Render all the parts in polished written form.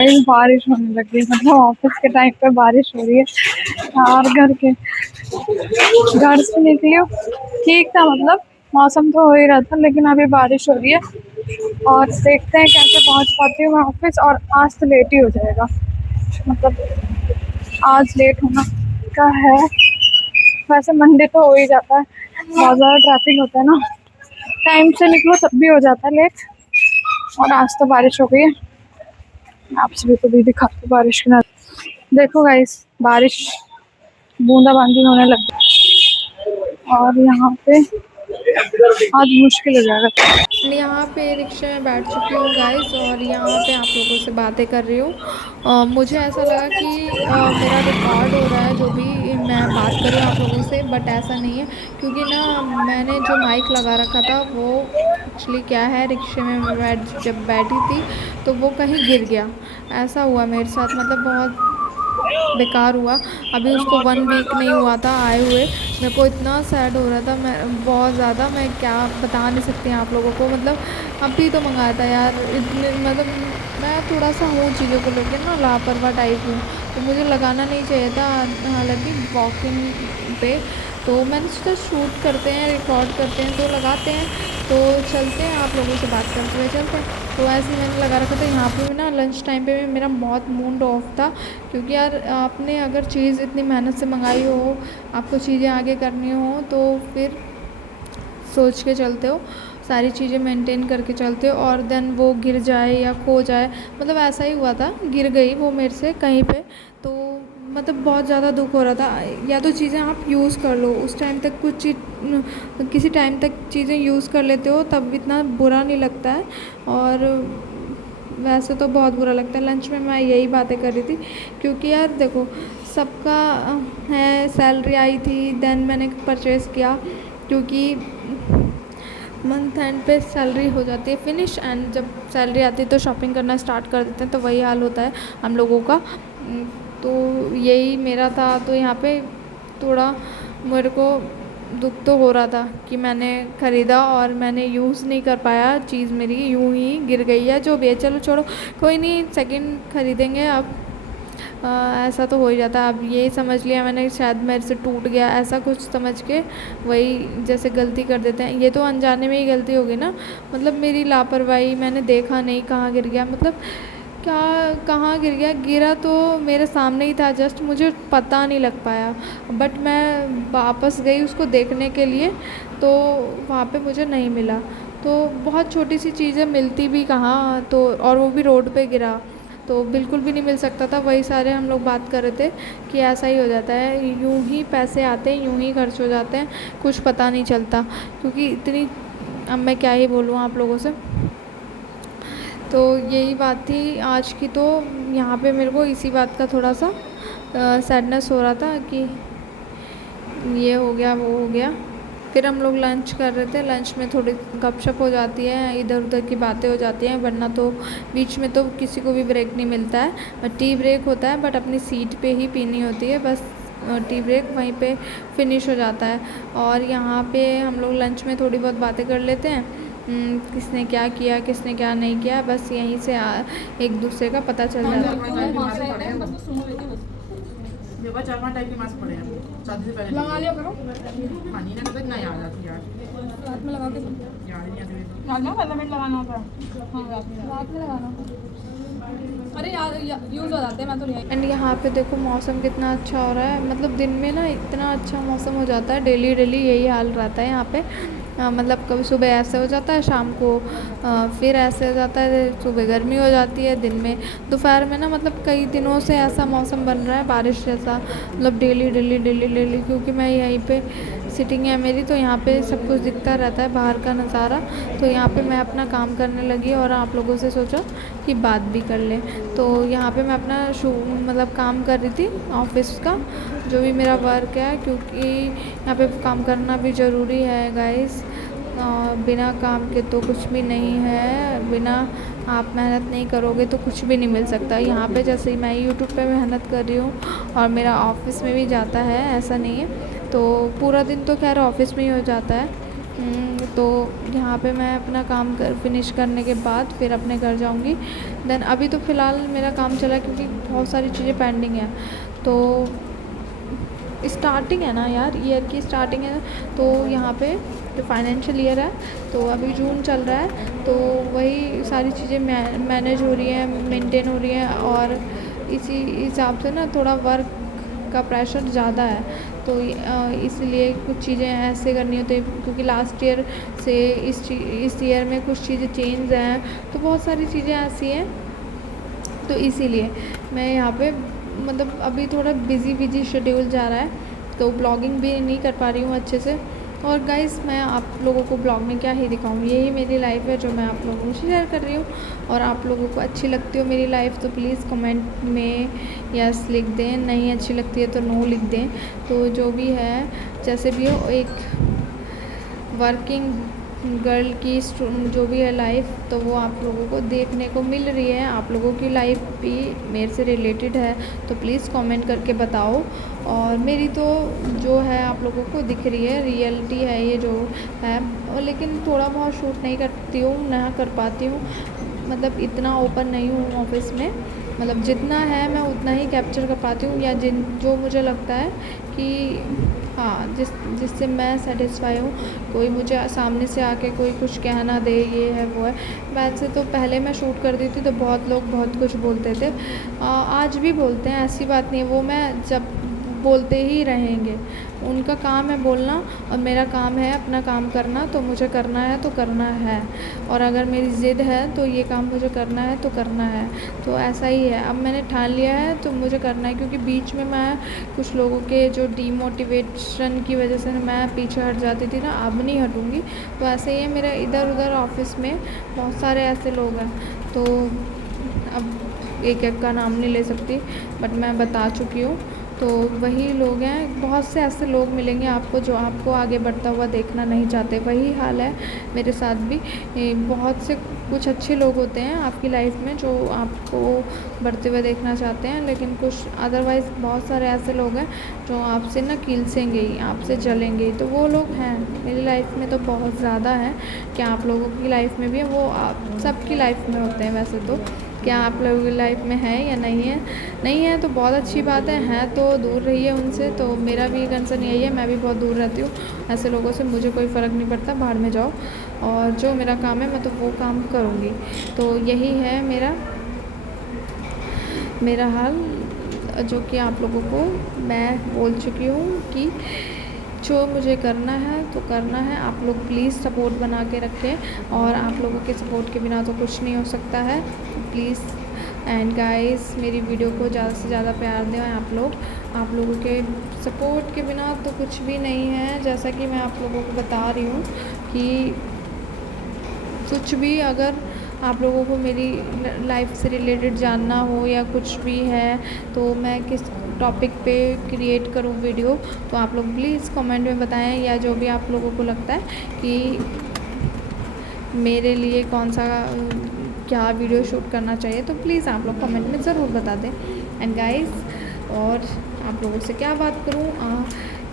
बारिश होने लग गई, मतलब ऑफिस के टाइम पे बारिश हो रही है और घर से निकली हूँ। ठीक था, मतलब मौसम तो हो ही रहा था, लेकिन अभी बारिश हो रही है और देखते हैं कैसे पहुंच पाती हूँ मैं ऑफिस। और आज तो लेट ही हो जाएगा, मतलब आज लेट होना का है। वैसे मंडे तो हो ही जाता है, बहुत ज़्यादा ट्रैफिक होता है ना, टाइम से निकलो तब भी हो जाता है लेट। और आज तो बारिश हो गई है, आपसे भी तो भी दिखाती हूँ बारिश के ना। देखो गाइस, बारिश बूंदाबांदी होने लग गई और यहाँ पे आज मुश्किल हो जाएगा। यहाँ पे रिक्शे में बैठ चुकी हूँ गाइस, और यहाँ पे आप लोगों से बातें कर रही हूँ। मुझे ऐसा लगा कि मेरा रिकॉर्ड हो रहा है जो भी मैं बात कर रही हूँ आप लोगों से, बट ऐसा नहीं है। क्योंकि ना मैंने जो माइक लगा रखा था वो एक्चुअली क्या है, रिक्शे में मैं जब बैठी थी तो वो कहीं गिर गया। ऐसा हुआ मेरे साथ, मतलब बहुत बेकार हुआ। अभी उसको 1 वीक नहीं हुआ था आए हुए। मेरे को इतना सैड हो रहा था, मैं बहुत ज़्यादा, मैं क्या बता नहीं सकती आप लोगों को। मतलब अभी तो मंगाया था यार, इतने मतलब मैं थोड़ा सा हूँ चीज़ों को लेकर ना, लापरवाह टाइप हूँ। तो मुझे लगाना नहीं चाहिए था, हालांकि वॉकिंग पे तो मैंने सोचा शूट करते हैं, रिकॉर्ड करते हैं, तो लगाते हैं। तो चलते हैं, आप लोगों से बात करते हुए चलते हैं। तो ऐसे ही मैंने लगा रखा था। यहाँ पे भी ना लंच टाइम पे भी मेरा बहुत मूड ऑफ था। क्योंकि यार आपने अगर चीज़ इतनी मेहनत से मंगाई हो, आपको चीज़ें आगे करनी हो, तो फिर सोच के चलते हो, सारी चीज़ें मेंटेन करके चलते हो, और देन वो गिर जाए या खो जाए। मतलब ऐसा ही हुआ था, गिर गई वो मेरे से कहीं पे। तो मतलब बहुत ज़्यादा दुख हो रहा था। या तो चीज़ें आप यूज़ कर लो उस टाइम तक, कुछ चीज़ किसी टाइम तक चीज़ें यूज़ कर लेते हो तब इतना बुरा नहीं लगता है। और वैसे तो बहुत बुरा लगता है। लंच में मैं यही बातें कर रही थी, क्योंकि यार देखो सबका है, सैलरी आई थी, देन मैंने परचेज़ किया। क्योंकि मंथ एंड पे सैलरी हो जाती है फिनिश, एंड जब सैलरी आती है तो शॉपिंग करना स्टार्ट कर देते हैं। तो वही हाल होता है हम लोगों का। तो यही मेरा था। तो यहाँ पे थोड़ा मेरे को दुख तो हो रहा था कि मैंने ख़रीदा और मैंने यूज़ नहीं कर पाया, चीज़ मेरी यूँ ही गिर गई है। जो भी है चलो छोड़ो, कोई नहीं, सेकंड ख़रीदेंगे अब। ऐसा तो हो ही जाता है। अब ये समझ लिया मैंने शायद मेरे से टूट गया, ऐसा कुछ समझ के वही जैसे गलती कर देते हैं। ये तो अनजाने में ही गलती होगी ना, मतलब मेरी लापरवाही, मैंने देखा नहीं कहाँ गिर गया। मतलब क्या, कहाँ गिर गया, गिरा तो मेरे सामने ही था जस्ट, मुझे पता नहीं लग पाया। बट मैं वापस गई उसको देखने के लिए, तो वहाँ पे मुझे नहीं मिला। तो बहुत छोटी सी चीज़ें मिलती भी कहाँ, तो और वो भी रोड पे गिरा, तो बिल्कुल भी नहीं मिल सकता था। वही सारे हम लोग बात कर रहे थे कि ऐसा ही हो जाता है, यूँ ही पैसे आते हैं, यूँ ही खर्च हो जाते हैं, कुछ पता नहीं चलता। क्योंकि इतनी, अब मैं क्या ही बोलूँ आप लोगों से। तो यही बात थी आज की। तो यहाँ पे मेरे को इसी बात का थोड़ा सा सैडनेस हो रहा था कि ये हो गया वो हो गया। फिर हम लोग लंच कर रहे थे, लंच में थोड़ी गपशप हो जाती है, इधर उधर की बातें हो जाती हैं, वरना तो बीच में तो किसी को भी ब्रेक नहीं मिलता है। टी ब्रेक होता है बट अपनी सीट पे ही पीनी होती है बस। टी ब्रेक वहीं पे फिनिश हो जाता है। और यहाँ पे हम लोग लंच में थोड़ी बहुत बातें कर लेते हैं, किसने क्या किया किसने क्या नहीं किया, बस यहीं से एक दूसरे का पता चल जाता है। मेरे चार पांच टाइप के मास्क पड़े हैं, शादी से पहले लगा लिया करो। हाँ नहीं ना, नहीं आ जाती यार, रात में लगा के यार नहीं आती, रात में 15 मिनट लगाना होता है। हाँ रात में लगाना, अरे यार यूज़ हो जाते हैं, मैं तो नहीं। एंड यहाँ पे देखो मौसम कितना अच्छा हो रहा है, मतलब दिन में ना इतना अच्छा मौसम हो जाता है, डेली डेली यही हाल रहता है यहाँ पे। मतलब कभी सुबह ऐसे हो जाता है, शाम को फिर ऐसे हो जाता है, सुबह गर्मी हो जाती है, दिन में दोपहर में ना, मतलब कई दिनों से ऐसा मौसम बन रहा है बारिश जैसा, मतलब डेली डेली डेली डेली। क्योंकि मैं यहीं पे सिटिंग है मेरी, तो यहाँ पे सब कुछ दिखता रहता है बाहर का नज़ारा। तो यहाँ पे मैं अपना काम करने लगी और आप लोगों से सोचा कि बात भी कर लें। तो यहाँ पे मैं अपना मतलब काम कर रही थी ऑफिस का, जो भी मेरा वर्क है, क्योंकि यहाँ पे काम करना भी ज़रूरी है गाइस। बिना काम के तो कुछ भी नहीं है, बिना आप मेहनत नहीं करोगे तो कुछ भी नहीं मिल सकता। यहाँ पे जैसे ही मैं यूट्यूब पे मेहनत कर रही हूँ और मेरा ऑफिस में भी जाता है, ऐसा नहीं है, तो पूरा दिन तो खैर ऑफिस में ही हो जाता है। तो यहाँ पे मैं अपना काम फिनिश करने के बाद फिर अपने घर जाऊँगी। देन अभी तो फ़िलहाल मेरा काम चला है क्योंकि बहुत सारी चीज़ें पेंडिंग हैं। तो स्टार्टिंग है ना यार, ईयर की स्टार्टिंग है, तो यहाँ पे जो फाइनेंशियल ईयर है तो अभी जून चल रहा है, तो वही सारी चीज़ें मैनेज हो रही हैं, मेंटेन हो रही हैं, और इसी हिसाब से ना थोड़ा वर्क का प्रेशर ज़्यादा है। तो इसलिए कुछ चीज़ें ऐसे करनी होती है क्योंकि लास्ट ईयर से इस ईयर में कुछ चीज़ें चेंज हैं, तो बहुत सारी चीज़ें ऐसी हैं। तो इसीलिए मैं यहाँ पे मतलब अभी थोड़ा बिज़ी शेड्यूल जा रहा है, तो ब्लॉगिंग भी नहीं कर पा रही हूँ अच्छे से। और गाइस मैं आप लोगों को ब्लॉग में क्या ही दिखाऊँ, यही मेरी लाइफ है जो मैं आप लोगों से शेयर कर रही हूँ। और आप लोगों को अच्छी लगती हो मेरी लाइफ तो प्लीज़ कमेंट में यस लिख दें, नहीं अच्छी लगती है तो नो लिख दें। तो जो भी है जैसे भी हो, एक वर्किंग गर्ल की जो भी है लाइफ, तो वो आप लोगों को देखने को मिल रही है। आप लोगों की लाइफ भी मेरे से रिलेटेड है तो प्लीज़ कमेंट करके बताओ। और मेरी तो जो है आप लोगों को दिख रही है, रियलिटी है ये जो है, और लेकिन थोड़ा बहुत शूट नहीं करती हूँ, ना कर पाती हूँ, मतलब इतना ओपन नहीं हूँ ऑफिस में। मतलब जितना है मैं उतना ही कैप्चर कर पाती हूँ, या जो मुझे लगता है कि हाँ जिससे मैं सेटिस्फाई हूँ। कोई मुझे सामने से आके कोई कुछ कहना दे, ये है वो है। वैसे तो पहले मैं शूट करती थी तो बहुत लोग बहुत कुछ बोलते थे, आज भी बोलते हैं, ऐसी बात नहीं है, वो मैं जब बोलते ही रहेंगे। उनका काम है बोलना और मेरा काम है अपना काम करना, तो मुझे करना है तो करना है। और अगर मेरी ज़िद है तो ये काम मुझे करना है तो करना है। तो ऐसा ही है, अब मैंने ठान लिया है तो मुझे करना है, क्योंकि बीच में मैं कुछ लोगों के जो डीमोटिवेशन की वजह से मैं पीछे हट जाती थी ना, अब नहीं हटूँगी। तो ऐसे ही है मेरा, इधर उधर ऑफिस में बहुत सारे ऐसे लोग हैं, तो अब एक एक का नाम नहीं ले सकती, बट मैं बता चुकी हूँ। तो वही लोग हैं, बहुत से ऐसे लोग मिलेंगे आपको जो आपको आगे बढ़ता हुआ देखना नहीं चाहते। वही हाल है मेरे साथ भी। बहुत से कुछ अच्छे लोग होते हैं आपकी लाइफ में जो आपको बढ़ते हुए देखना चाहते हैं, लेकिन कुछ अदरवाइज़ बहुत सारे ऐसे लोग हैं जो आपसे ना कीलसेंगे ही, आपसे जलेंगे ही। तो वो लोग हैं मेरी लाइफ में तो बहुत ज़्यादा हैं। क्या आप लोगों की लाइफ में भी है? वो आप सबकी लाइफ में होते हैं वैसे तो। क्या आप लोगों की लाइफ में है या नहीं है? नहीं है तो बहुत अच्छी बात है तो दूर रहिए उनसे। तो मेरा भी कंसर्न यही है, मैं भी बहुत दूर रहती हूँ ऐसे लोगों से, मुझे कोई फ़र्क नहीं पड़ता, बाहर में जाओ, और जो मेरा काम है मैं तो वो काम करूँगी। तो यही है मेरा हाल, जो कि आप लोगों को मैं बोल चुकी हूँ कि जो मुझे करना है तो करना है। आप लोग प्लीज़ सपोर्ट बना के रखें, और आप लोगों के सपोर्ट के बिना तो कुछ नहीं हो सकता है। प्लीज़ एंड गाइस मेरी वीडियो को ज़्यादा से ज़्यादा प्यार दें आप लोगों के सपोर्ट के बिना तो कुछ भी नहीं है। जैसा कि मैं आप लोगों को बता रही हूँ कि कुछ भी अगर आप लोगों को मेरी लाइफ से रिलेटेड जानना हो या कुछ भी है, तो मैं किस टॉपिक पे क्रिएट करूँ वीडियो, तो आप लोग प्लीज़ कमेंट में बताएं, या जो भी आप लोगों को लगता है कि मेरे लिए कौन सा क्या वीडियो शूट करना चाहिए, तो प्लीज़ आप लोग कमेंट में ज़रूर बता दें। एंड गाइस, और आप लोगों से क्या बात करूँ,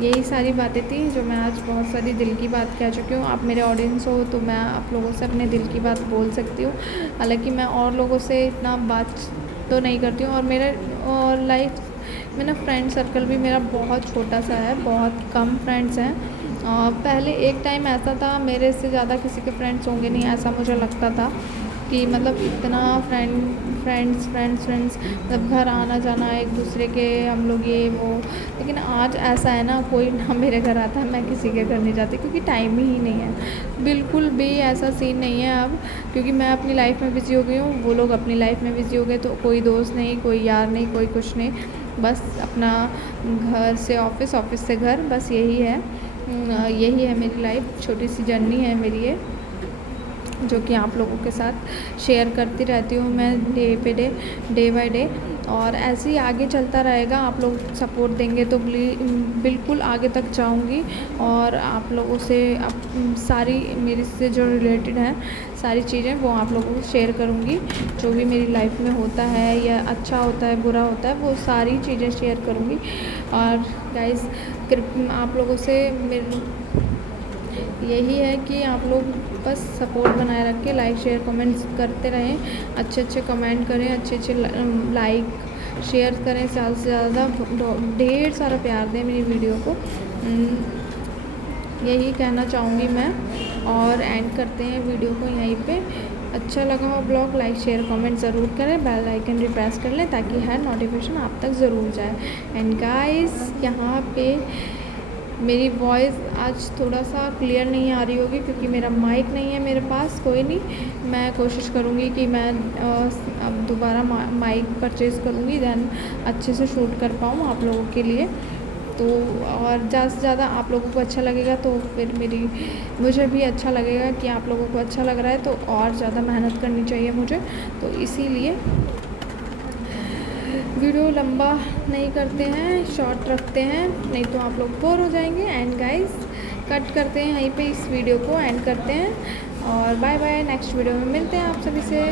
यही सारी बातें थी जो मैं आज बहुत सारी दिल की बात कह चुकी हूँ। आप मेरे ऑडियंस हो तो मैं आप लोगों से अपने दिल की बात बोल सकती हूँ। हालांकि मैं और लोगों से इतना बात तो नहीं करती हूँ, और लाइफ में ना फ्रेंड सर्कल भी मेरा बहुत छोटा सा है, बहुत कम फ्रेंड्स हैं। पहले एक टाइम ऐसा था मेरे से ज़्यादा किसी के फ्रेंड्स होंगे नहीं, ऐसा मुझे लगता था कि मतलब इतना फ्रेंड्स मतलब घर आना जाना एक दूसरे के, हम लोग ये वो। लेकिन आज ऐसा है ना, कोई ना मेरे घर आता है, मैं किसी के घर नहीं जाती, क्योंकि टाइम ही नहीं है। बिल्कुल भी ऐसा सीन नहीं है अब, क्योंकि मैं अपनी लाइफ में बिज़ी हो गई हूँ, वो लोग अपनी लाइफ में बिज़ी हो गए। तो कोई दोस्त नहीं, कोई यार नहीं, कोई कुछ नहीं, बस अपना घर से ऑफिस, ऑफिस से घर, बस यही है मेरी लाइफ। छोटी सी जर्नी है मेरी ये, जो कि आप लोगों के साथ शेयर करती रहती हूँ मैं डे बाय डे। और ऐसे ही आगे चलता रहेगा, आप लोग सपोर्ट देंगे तो बिल्कुल आगे तक जाऊँगी। और आप लोगों से सारी मेरे से जो रिलेटेड हैं सारी चीज़ें वो आप लोगों को शेयर करूँगी। जो भी मेरी लाइफ में होता है, या अच्छा होता है बुरा होता है, वो सारी चीज़ें शेयर करूँगी। और गाइस आप लोगों से यही है कि आप लोग बस सपोर्ट बनाए रख के लाइक शेयर कमेंट्स करते रहें, अच्छे कमेंट करें, अच्छे लाइक शेयर करें, ज़्यादा से ज़्यादा ढेर सारा प्यार दें मेरी वीडियो को। यही कहना चाहूँगी मैं, और एंड करते हैं वीडियो को यहीं पे। अच्छा लगा हो ब्लॉग, लाइक शेयर कमेंट ज़रूर करें, बेल आइकन भी प्रेस कर लें ताकि हर नोटिफिकेशन आप तक ज़रूर जाए। एंड गाइस, यहाँ पे मेरी वॉइस आज थोड़ा सा क्लियर नहीं आ रही होगी क्योंकि मेरा माइक नहीं है मेरे पास। कोई नहीं, मैं कोशिश करूँगी कि मैं अब दोबारा माइक परचेज़ करूँगी, देन अच्छे से शूट कर पाऊँ आप लोगों के लिए। तो और ज़्यादा से ज़्यादा आप लोगों को अच्छा लगेगा तो फिर मुझे भी अच्छा लगेगा कि आप लोगों को अच्छा लग रहा है, तो और ज़्यादा मेहनत करनी चाहिए मुझे। तो इसीलिए वीडियो लंबा नहीं करते हैं, शॉर्ट रखते हैं, नहीं तो आप लोग बोर हो जाएंगे। एंड गाइस, कट करते हैं यहीं पे, इस वीडियो को एंड करते हैं और बाय बाय। नेक्स्ट वीडियो में मिलते हैं आप सभी से।